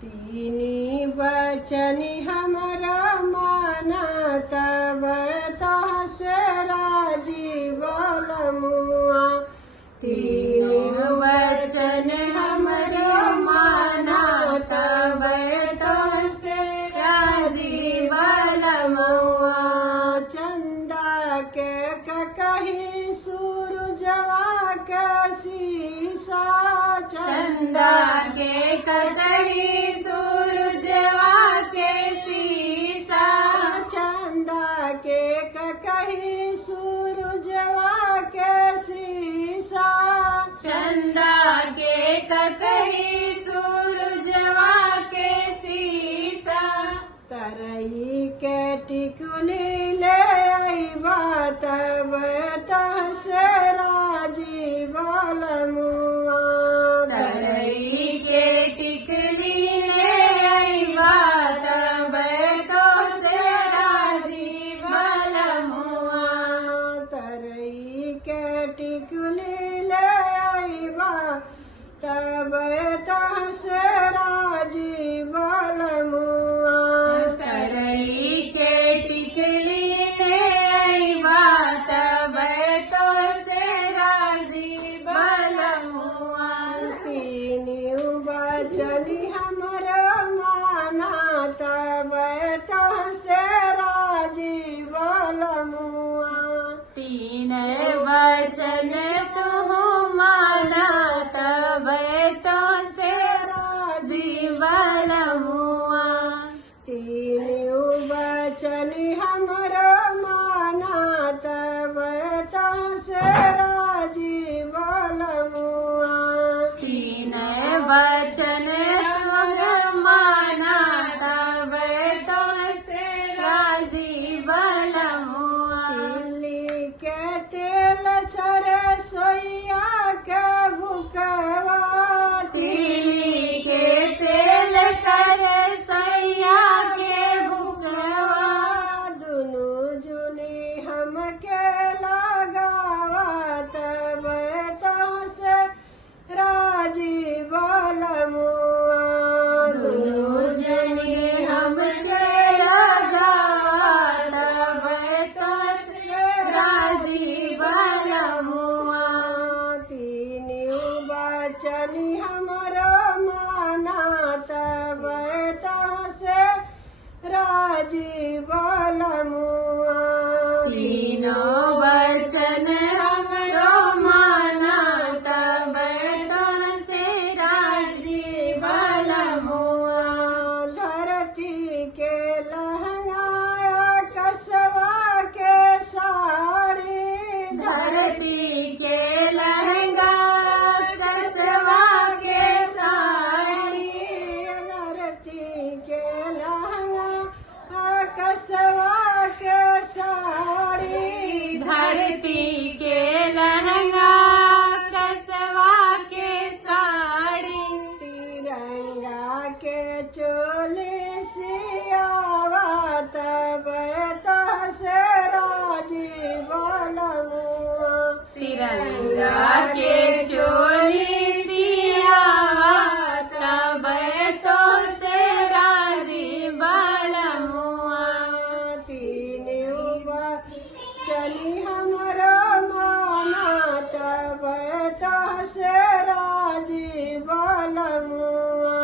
तीनी वचन हमरा माना तब तहस राजी बलमुआ। तीनी वचन हमरा माना तब तहस राजी बलमुआ। चंदा के कही सूरजवा के शीशा। चंदा के कही सूरजवा के शीशा। चंदा के कही सूरजवा के शीशा। चंदा के कही सूरजवा के शीशा। तरई के टिकुली ले अइबा तब तहस राजी बलमुआ। तरई के टिकुली ले अइबा तब तहस राजी बलमुआ। तरई के टिकुली ले अइबा तब तहस राजी बलमुआ। तरई के टिकुली ले अइबा तब तहस राजी बलमुआ। तीनी वचन हमरा माना तब तहस राजी बलमुआ। तीन वचन तुहु माना तब तहस राजी बलमुआ। तीन वचन हमरा माना तब तहस राजी बलमुआ। तीन वचन हमरा माना तब तहस राजी बलमुआ। तिल्ली के तेल सरसोइया के भुकवा। तिल्ली के तेल सरसोइया के भुकवा। दुनु जुनी हमके लगावा तब तहस राजी बलमुआ। दुनु जुनी हमके लगावा तब तहस राजी बलमुआ। तीनी वचन हमरा माना तब तहस राजी बलमुआ। तीनों वचन हमरो माना तब तहस राजी बलमुआ। धरती के लहंगा कसवा के साड़ी। धरती के लहंगा कसवा के साड़ी। धरती के लहंगा कसवा के साड़ी। धरती के लहंगा कसवा के साड़ी। तिरंगा के चोली सियावा तब तहस राजी बलमुआ। तिरंगा के चोली सियावा तब तहस राजी बलमुआ। तीन वचन हमरा माना तब तहस राजी बलमुआ।